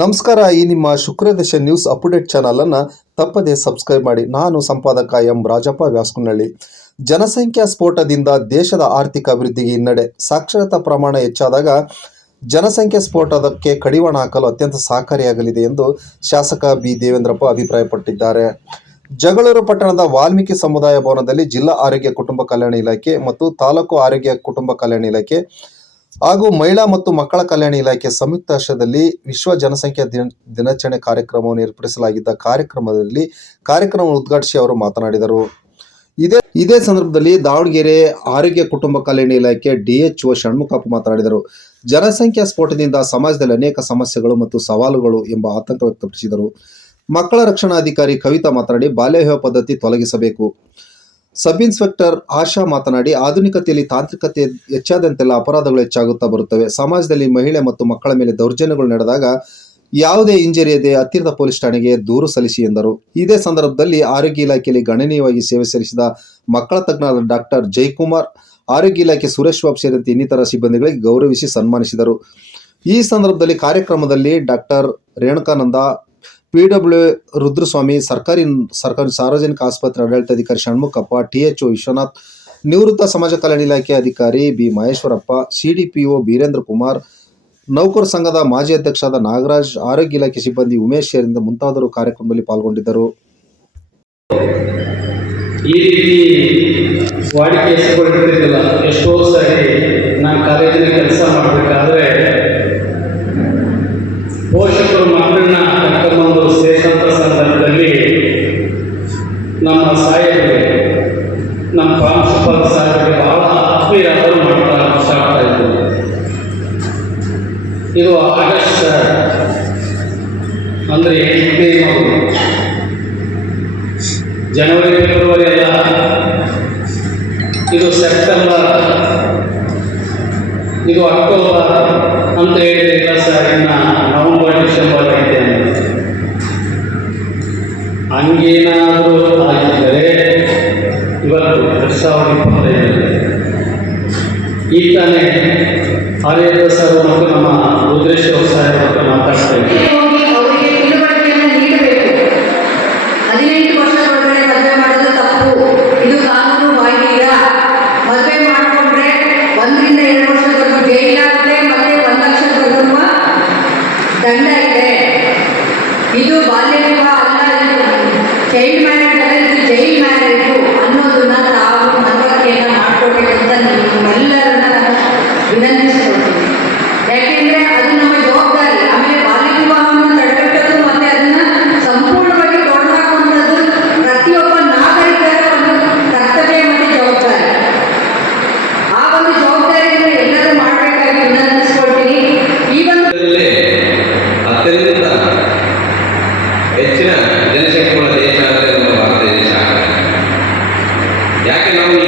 ನಮಸ್ಕಾರ, ಈ ನಿಮ್ಮ ಶುಕ್ರದಶ ನ್ಯೂಸ್ ಅಪ್ಡೇಟ್ ಚಾನಲನ್ನು ತಪ್ಪದೇ ಸಬ್ಸ್ಕ್ರೈಬ್ ಮಾಡಿ. ನಾನು ಸಂಪಾದಕ ಎಂ ರಾಜಪ್ಪ ವ್ಯಾಸ್ಕುನಹಳ್ಳಿ ಜನಸಂಖ್ಯಾ ಸ್ಫೋಟದಿಂದ ದೇಶದ ಆರ್ಥಿಕ ಅಭಿವೃದ್ಧಿಗೆ ಹಿನ್ನಡೆ. ಸಾಕ್ಷರತಾ ಪ್ರಮಾಣ ಹೆಚ್ಚಾದಾಗ ಜನಸಂಖ್ಯಾ ಸ್ಫೋಟದಕ್ಕೆ ಕಡಿವಾಣ ಹಾಕಲು ಅತ್ಯಂತ ಸಹಕಾರಿಯಾಗಲಿದೆ ಎಂದು ಶಾಸಕ ಬಿ. ದೇವೇಂದ್ರಪ್ಪ ಅಭಿಪ್ರಾಯಪಟ್ಟಿದ್ದಾರೆ. ಜಗಳೂರು ಪಟ್ಟಣದ ವಾಲ್ಮೀಕಿ ಸಮುದಾಯ ಭವನದಲ್ಲಿ ಜಿಲ್ಲಾ ಆರೋಗ್ಯ ಕುಟುಂಬ ಕಲ್ಯಾಣ ಇಲಾಖೆ ಮತ್ತು ತಾಲೂಕು ಆರೋಗ್ಯ ಕುಟುಂಬ ಕಲ್ಯಾಣ ಇಲಾಖೆ ಹಾಗೂ ಮಹಿಳಾ ಮತ್ತು ಮಕ್ಕಳ ಕಲ್ಯಾಣ ಇಲಾಖೆ ಸಂಯುಕ್ತ ಆಶ್ರಯದಲ್ಲಿ ವಿಶ್ವ ಜನಸಂಖ್ಯಾ ದಿನ, ದಿನಾಚರಣೆ ಕಾರ್ಯಕ್ರಮವನ್ನು ಏರ್ಪಡಿಸಲಾಗಿದ್ದ ಕಾರ್ಯಕ್ರಮದಲ್ಲಿ ಕಾರ್ಯಕ್ರಮ ಉದ್ಘಾಟಿಸಿ ಅವರು ಮಾತನಾಡಿದರು. ಇದೇ ಇದೇ ಸಂದರ್ಭದಲ್ಲಿ ದಾವಣಗೆರೆ ಆರೋಗ್ಯ ಕುಟುಂಬ ಕಲ್ಯಾಣ ಇಲಾಖೆ ಡಿಎಚ್ಒ ಷಣ್ಮುಖಪ್ಪ ಮಾತನಾಡಿದರು. ಜನಸಂಖ್ಯಾ ಸ್ಫೋಟದಿಂದ ಸಮಾಜದಲ್ಲಿ ಅನೇಕ ಸಮಸ್ಯೆಗಳು ಮತ್ತು ಸವಾಲುಗಳು ಎಂಬ ಆತಂಕ ವ್ಯಕ್ತಪಡಿಸಿದರು. ಮಕ್ಕಳ ರಕ್ಷಣಾಧಿಕಾರಿ ಕವಿತಾ ಮಾತನಾಡಿ ಬಾಲ್ಯ ವಿವಾಹ ಪದ್ಧತಿ ತೊಲಗಿಸಬೇಕು. ಸಬ್ ಇನ್ಸ್ಪೆಕ್ಟರ್ ಆಶಾ ಮಾತನಾಡಿ, ಆಧುನಿಕತೆಯಲ್ಲಿ ತಾಂತ್ರಿಕತೆ ಹೆಚ್ಚಾದಂತೆಲ್ಲ ಅಪರಾಧಗಳು ಹೆಚ್ಚಾಗುತ್ತಾ ಬರುತ್ತವೆ. ಸಮಾಜದಲ್ಲಿ ಮಹಿಳೆ ಮತ್ತು ಮಕ್ಕಳ ಮೇಲೆ ದೌರ್ಜನ್ಯಗಳು ನಡೆದಾಗ ಯಾವುದೇ ಹಿಂಜರಿಯದೆ ಹತ್ತಿರದ ಪೊಲೀಸ್ ಠಾಣೆಗೆ ದೂರು ಸಲ್ಲಿಸಿ ಎಂದರು. ಇದೇ ಸಂದರ್ಭದಲ್ಲಿ ಆರೋಗ್ಯ ಇಲಾಖೆಯಲ್ಲಿ ಗಣನೀಯವಾಗಿ ಸೇವೆ ಸಲ್ಲಿಸಿದ ಮಕ್ಕಳ ತಜ್ಞರಾದ ಡಾಕ್ಟರ್ ಜಯಕುಮಾರ್, ಆರೋಗ್ಯ ಇಲಾಖೆ ಸುರೇಶ್ ಬಾಬು ಸೇರಿದಂತೆ ಇನ್ನಿತರ ಸಿಬ್ಬಂದಿಗಳಿಗೆ ಗೌರವಿಸಿ ಸನ್ಮಾನಿಸಿದರು. ಈ ಸಂದರ್ಭದಲ್ಲಿ ಕಾರ್ಯಕ್ರಮದಲ್ಲಿ ಡಾಕ್ಟರ್ ರೇಣುಕಾನಂದ ಪಿಡಬ್ಲ್ಯೂ ರುದ್ರಸ್ವಾಮಿ ಸರ್ಕಾರಿ ಸರ್ಕಾರಿ ಸಾರ್ವಜನಿಕ ಆಸ್ಪತ್ರೆ ಆಡಳಿತಾಧಿಕಾರಿ ಷಣ್ಮುಖಪ್ಪ ಟಿಎಚ್ಒ ವಿಶ್ವನಾಥ್, ನಿವೃತ್ತ ಸಮಾಜ ಕಲ್ಯಾಣ ಇಲಾಖೆ ಅಧಿಕಾರಿ ಬಿ ಮಹೇಶ್ವರಪ್ಪ ಸಿಡಿಪಿಒ ಬೀರೇಂದ್ರ ಕುಮಾರ್, ನೌಕರ ಸಂಘದ ಮಾಜಿ ಅಧ್ಯಕ್ಷರಾದ ನಾಗರಾಜ್, ಆರೋಗ್ಯ ಇಲಾಖೆ ಸಿಬ್ಬಂದಿ ಉಮೇಶ್ ಸೇರಿದಂತೆ ಮುಂತಾದವರು ಕಾರ್ಯಕ್ರಮದಲ್ಲಿ ಪಾಲ್ಗೊಂಡಿದ್ದರು. ಈ ರೀತಿ ವಾಡಿಕೆ ಎಷ್ಟೋ ನಾನು ಕಾಲೇಜಿನ ಕೆಲಸ ಮಾಡಬೇಕಾದ್ರೆ ಪೋಷಕರು ಜನವರಿ, ಫೆಬ್ರವರಿ ಅಲ್ಲ. ಇದು ಸೆಪ್ಟೆಂಬರ್. ಇದು ಅಕ್ಟೋಬರ್ ಅಂತ ಹೇಳಿದ್ರೆ ಸರ್, ಇನ್ನು ನವಂಬರ್, ಡಿಸೆಂಬರ್ ಐತೆ. ಹಂಗೇನಾದರೂ ಆಗಿದ್ದರೆ ಇವತ್ತು ಎರಡು ಸಾವಿರದ ಇಪ್ಪತ್ತೈದರಲ್ಲಿ ಈ ತಾನೇ ಆರ್ಯ ಸರ್ ಮತ್ತು ನಮ್ಮ ರುದ್ರೇಶ್ವರ ಸಾಹೇಬ್ ಮಾತಾಡ್ತಾ ಇದ್ದೀವಿ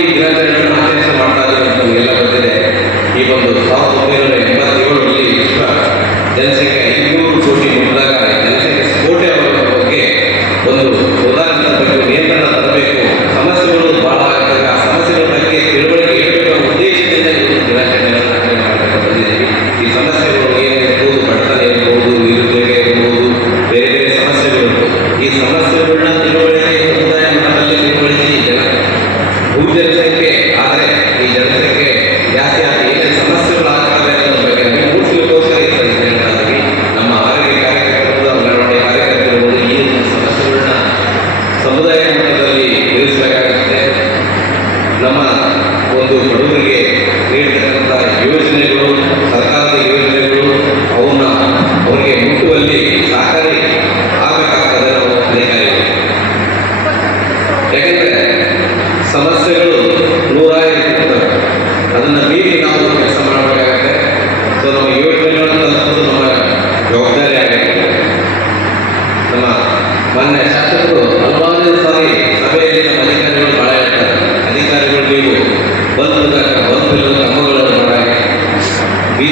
grazie.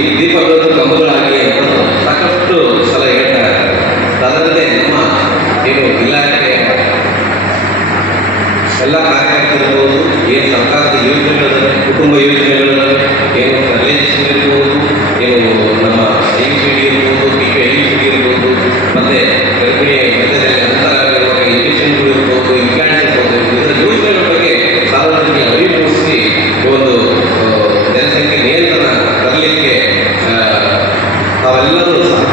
y dijo al otro realize